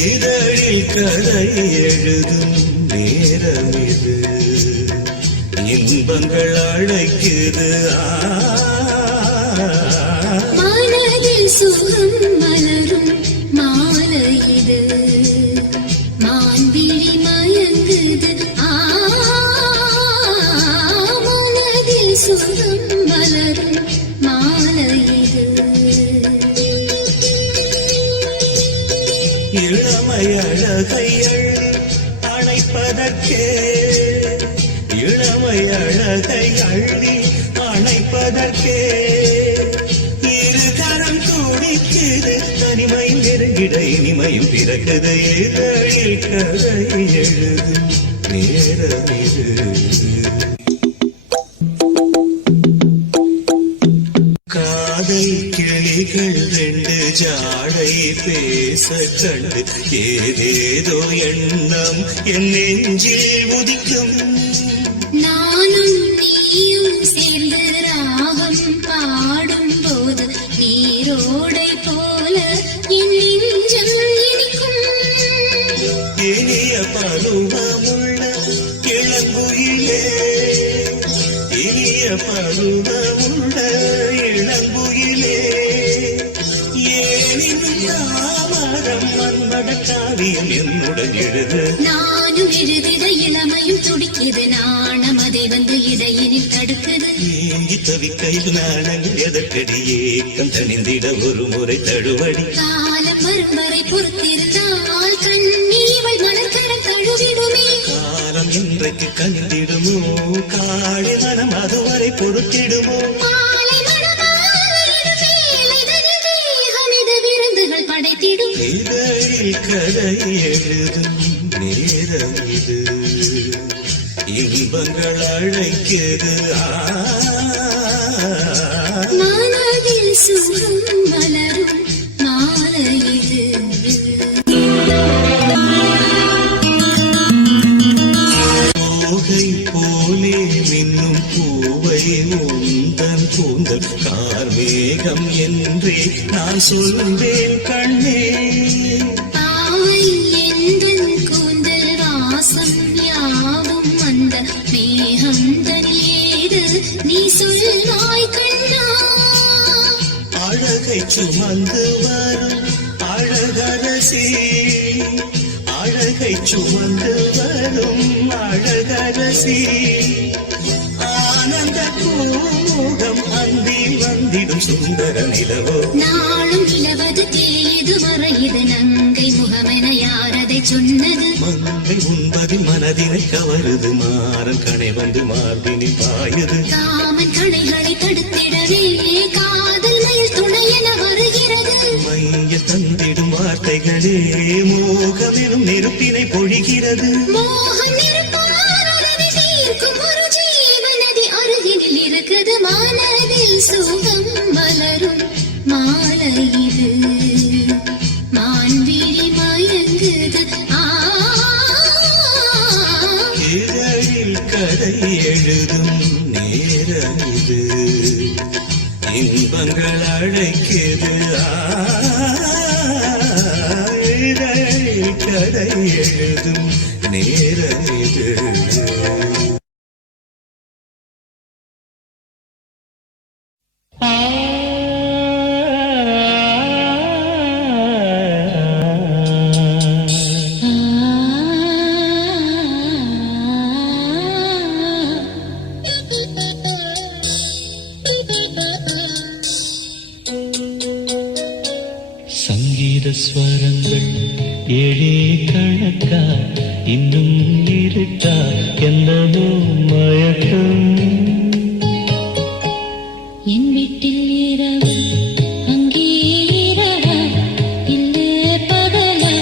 இதழில் கதை எழுதும் நேரம் இது இன்பங்கள் அழைக்குது மனதில் சுகம் மலரும் மாலை இது மான்விழி மயங்குது மனதில் சுகம் மலரும் மாலை இது இளமை அழகை அணைப்பதற்கே இளமை அழகை அள்ளி அணைப்பதற்கே இரு கரம் துடிக்குது தனிமை நெருங்கிட இனிமையும் பிறக்குது இதழில் கதை எழுதும் நேரம் இது காதல் கிளிகள் ரெண்டு ஜாடை பேச கண்டு ஏதேதோ எண்ணம் என் நெஞ்சில் உதிக்கும் நானும் நீயும் சேர்ந்து ராகம் பாடும் போது நீரோடை போல என் நெஞ்சம் இனிக்கும் இனிய பருவமுள்ள இளங்குயிலே இனிய பருவமுள்ள இளங்குயிலே ஏனினும் தாமரம் மன்மட காவியம் என்னுடன் எழுது நானும் எழுதிட இளமையும் துடிக்குது நாணம் அதை வந்து இடையினில் தடுக்குது ஏங்கி தவிக்கையில் நாணங்கள் எதற்கடி ஏக்கம் தணிந்திட ஒரு முறை தடுவடி காலம் வரும் வரை பொறுத்திருந்தால் கண்ணீவள் மனக்கட தழுவிடுமே காலம் இன்றைக்கு கண்டிடுமோ காடி மனம் அதுவரை பொறுத்திடுமோ மாலை மணமாலையிடும் வேலைதனில் தேகமிது விருந்துகள் படைத்திடும் இதழில் கதை எழுதும் நேரம் இது இன்பங்கள் அழைக்குது மனதில் சுகம் மலரும் மாலை இது போகை போலே மின்னும் பூவை உந்தன் கூந்தல் கார்மேகம் என்றே நான் சொல்வேன் கண்ணே தாய் எந்தன் கூந்தல் வாசம் யாவும் அந்த மேகந்தன் ஏது நீ சொல்வாய் கண்ணா அழகை சுமந்து வரும் அழகரசி அழகை சுமந்து வரும் அழகரசி ஆனந்த பூமுகம் அந்தி வந்திடும் சுந்தர நிலவோ நாளும் நிலவது தேது மறையுது நங்கை முகமென யார் அதை சொன்னது மங்கை உண்பதில் மனதினை கவருது மாறன் கணை வந்து மார்பினில் பாயுது காமன் கணைகளை தடுத்திடவே காதல் மயில் துணையென வருகிறது மைய தந்திடும் வார்த்தைகளே மோகமெனும் நெருப்பினை பொழிகிறது மோகம் நெருப்பாருடனே தீர்க்கும் ஒரு ஜீவநதி அருகினில் இருக்குது மனதில் சுகம் மலரும் மாலை இது மான்விழி மயங்குது இதழில் கதை எழுதும் நேரம் இது இன்பங்கள் அழைக்குது இதழில் கதை எழுதும் நேரம் இது சங்கீத ஸ்வரங்கள் ஏழே கணக்கா இன்னும் இருக்கா என்னவோ மயக்கம் என் வீட்டில் இரவு அங்கே இரவா இல்லை பகலா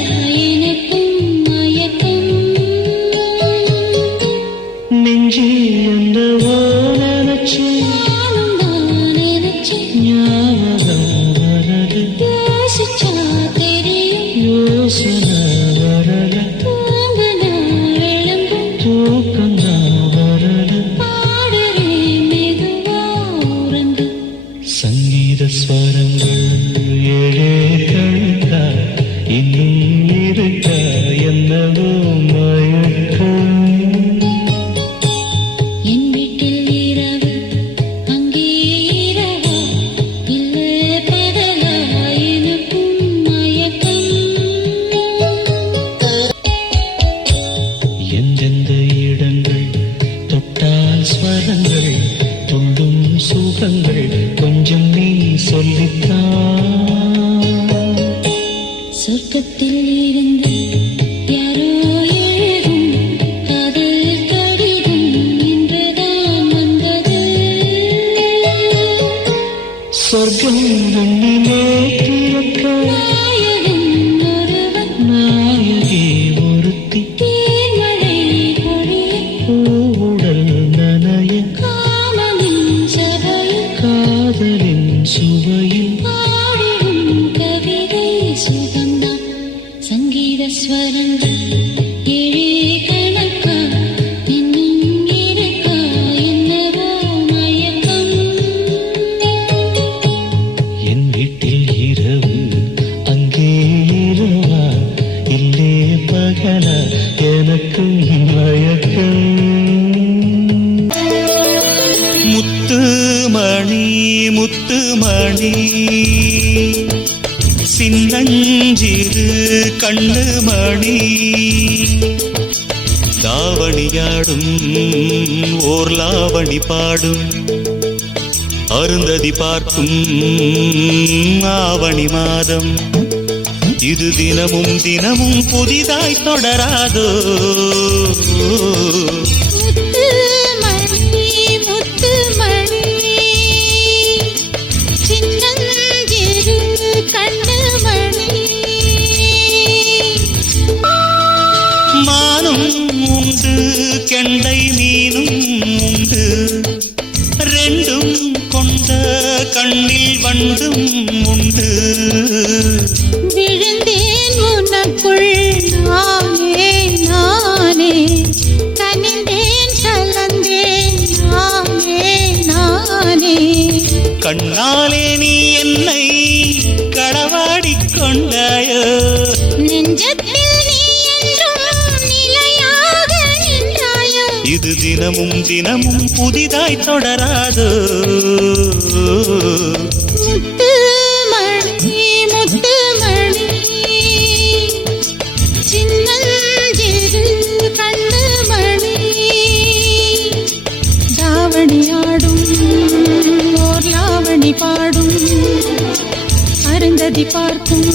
எனக்கும் மயக்கம் நெஞ்சில் என்னவோ நினைச்சு நானும் நான் நினைச்சேன் ஞாபகம் வரது யோசிச்சா தெரியும் யோசனை வரல தூங்கனா விளங்கும் தூக்கம் தான் வரல பாடுறேன் மெதுவா உறங்கு சங்கீத ஸ்வரங்கள் ஏழே கணக்கா இன்னும் இரு இருந்து யாரோ எழுதும் காதல் கடிதம் இன்றுதான் வந்தது. சொர்க்கம் நன்னிலே பிறக்க நாயகன் ஒருவன் நாயகி ஒருத்தி தேன்மழை பொழிய பூவுடல் நனைய காமனின் சபையில் காதலின் சுவையில் பாடிடும் கவிதை சுகந்தான். சங்கீத ஸ்வரங்கள் ஏழே கணக்கா இன்னும் இருக்கா என்னவோ மயக்கம். என் வீட்டில் இரவு அங்கே இரவா இல்லே பகலா எனக்கு மயக்கம். முத்துமணி முத்துமணி சின்னஞ்சிறு கண்ணுமணி தாவணியாடும் ஓர் லாவணி பாடும் அருந்ததி பார்க்கும் ஆவணி மாதம் இது தினமும் தினமும் புதிதாய் தொடராதோ. முத்துமணி முத்துமணி சின்னஞ்சிறு கண்ணுமணி மானும் உண்டு கெண்டை மீனும் உண்டு ரெண்டும் கொண்ட கண்ணில் வண்டும் உண்டு. விழுந்தேன் உனக்குள் நானே நானே கனிந்தேன் சலந்தேன் நானே நானே. கண்ணாலே நீ என்னை களவாடிக் கொண்டாயோ. நெஞ்சத்தில் நீ என்றும் நிலையாக நின்றாயோ. இது தினமும் தினமும் புதிதாய் தொடராதோ. முத்துமணி முத்துமணி சின்னஞ்சிறு கண்ணுமணி தாவணியாடும் ஓர் லாவணி பாடும் அருந்ததி பார்க்கும்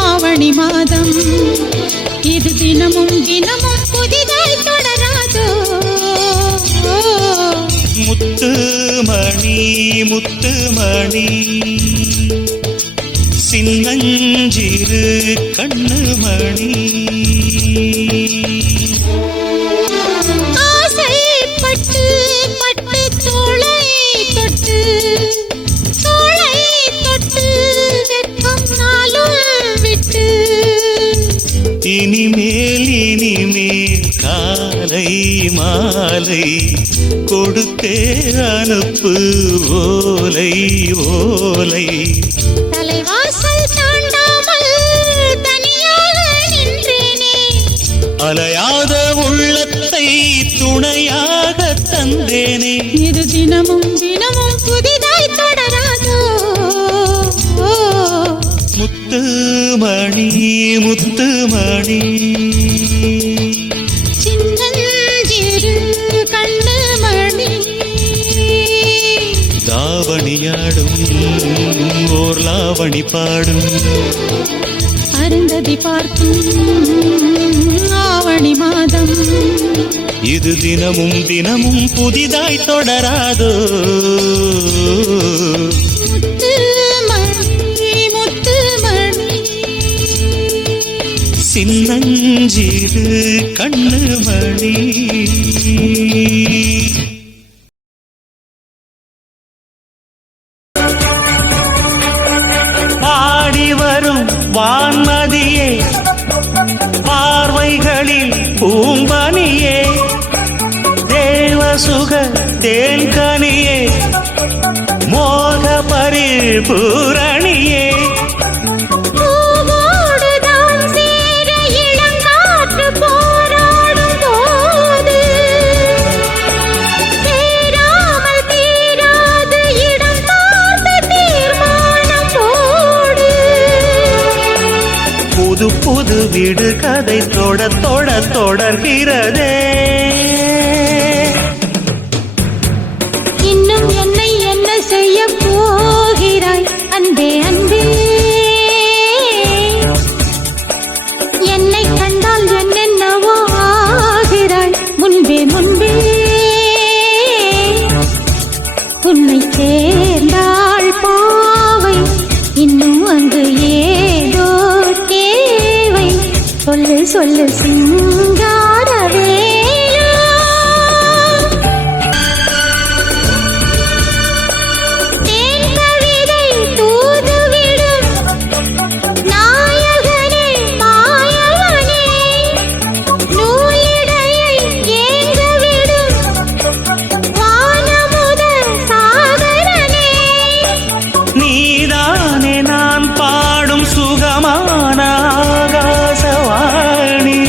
ஆவணி மாதம் இது தினமும் தினமும் புதிதாய் தொடராதோ. முத்துமணி முத்துமணி சின்னஞ்சிறு கண்ணுமணி. ஆசைப்பட்டு பட்டு தோளை தொட்டு தோளை தொட்டு வெட்கம் நாளும் விட்டு இனிமேல் இனிமேல் காலை மாலை கொடுத்தே அனுப்பு ஓலை ஓலை. தலைவாசல் தாண்டாமல் தனியாக நின்றேனே. அலையாத உள்ளத்தை துணையாக தந்தேனே. இது தினமும் தினமும் புதிதாய் தொடராதோ. முத்துமணி முத்துமணி சின்னஞ்சிறு கண்ணுமணி தாவணியாடும் ஓர் லாவணி பாடும் அருந்ததி பார்க்கும் ஆவணி மாதம் இது தினமும் தினமும் புதிதாய் தொடராதோ. முத்துமணி முத்துமணி சின்னஞ்சிறு கண்ணுமணி. பாடி வரும் வான்மதியே பார்வைகளில் பூம்பனியே தேவசுக தேன்கனியே மோக பரிபூரணியே. பூவோடுதான் சேர இளங்காற்று போராடும் போது சேராமல் தீராது இடம் பார்த்து தீர்மானம் போடு. புது புது வீடு கதை தொட தொட தொடர்கிறதே. இன்னும் என்னை என்ன செய்ய போகிறாய் அன்பே அன்பே. சொல்லு சொல்லு சிங்காரவேலா தேன் கவிதை தூதுவிடும் நாயகனே மாயவனே நூலிடையை ஏங்கவிடும் வானமுத சாகரனே நீதானே நான் பாடும் சுகமான ஆகாசவாணி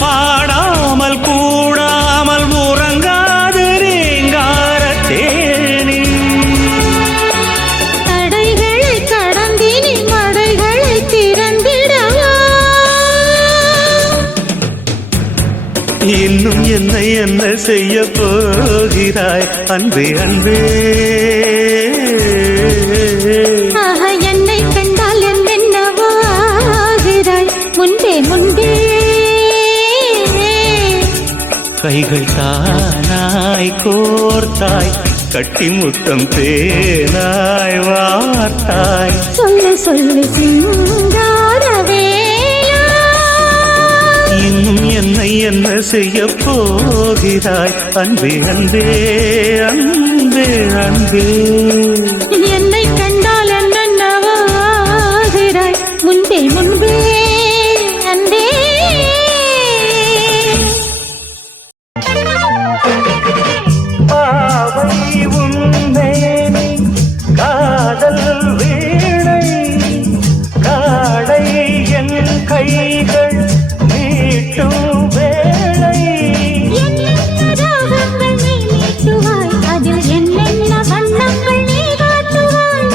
பாடாமல் கூடாமல் உறங்காது ரீங்கார தேனி தடைகளை கடந்தினி மடைகளை திறந்திடவா இன்னும் என்னை என்ன செய்ய போகிறாய் அன்பே அன்பே ஆஹா, என்னை கண்டால் என்னென்னவாகிறாய் முன்பே முன்பே கைகள் தானாய் கோர்த்தாய் கட்டி முத்தம் தேனாய் வார்த்தாய் சொல்லு சொல்லு சிங்காரவேலா இன்னும் என்னை என்ன செய்ய போகிறாய் அன்பே அன்பே அன்பே அன்பே என்னை கண்டால் என்னென்னவாகிறாய் முன்பே முன்பே அன்பே பாவை உன்னேனி காதல் வீணை காடை என் கைகள் நீட்டும் வேளை என்னென்ன ராகங்கள் நீ மீட்டுவாய் அதில் என்னென்ன வண்ணங்கள் நீ காட்டுவாய்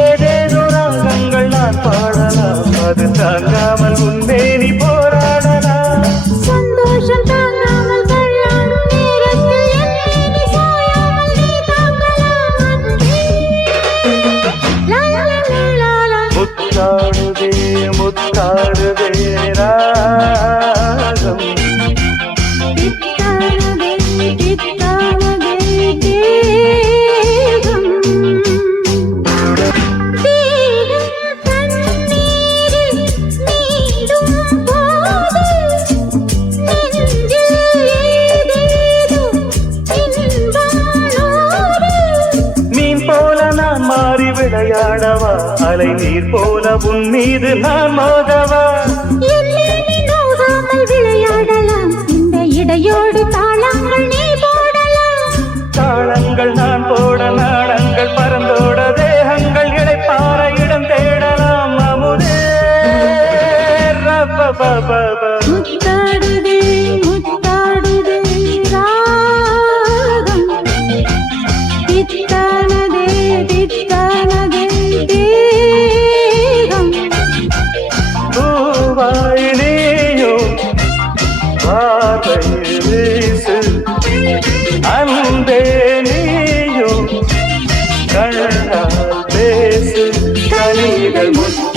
ஏதேதோ ராகங்கள் நான் பாடலாம் அது தாங்காமல் உன்னேனி போராடலாம் சந்தோஷம் தாங்காமல் கல்லாடும் நேரத்தில் என்னை நீ சாயாமல் நீ தாங்கலாம் அன்பே. லா லா லா லா லா. முத்தாடுதே முத்தாடுதே ராகம் பித்தானதே பித்தானதே தேகம். தேகம் கண்ணீரில் நீடும் போது நெஞ்சில் ஏதேதோ இன்பங்களோடு மீன் போல நான் மாறி விளையாடவா அலை நீர் போல உன் மீது நான் மோதவா என்னை நீ நோகாமல் விளையாடலாம் இந்த இடையோடு தாளங்கள் நீ போடலாம் தாளங்கள் நான் போட நாடங்கள் பறந்தோட தேகங்கள் இடைப்பார இடம் தேடலாம் அமுதே ரப்பபபப. முத்தாடுதே முத்தாடுதே ராகம் பித்தானதே பித்தானதே தேகம் பூவாய் நீயோ பார்வையில் வீசு அன்பே நீயோ கண்ணால் பேசு கனிகள் முத்து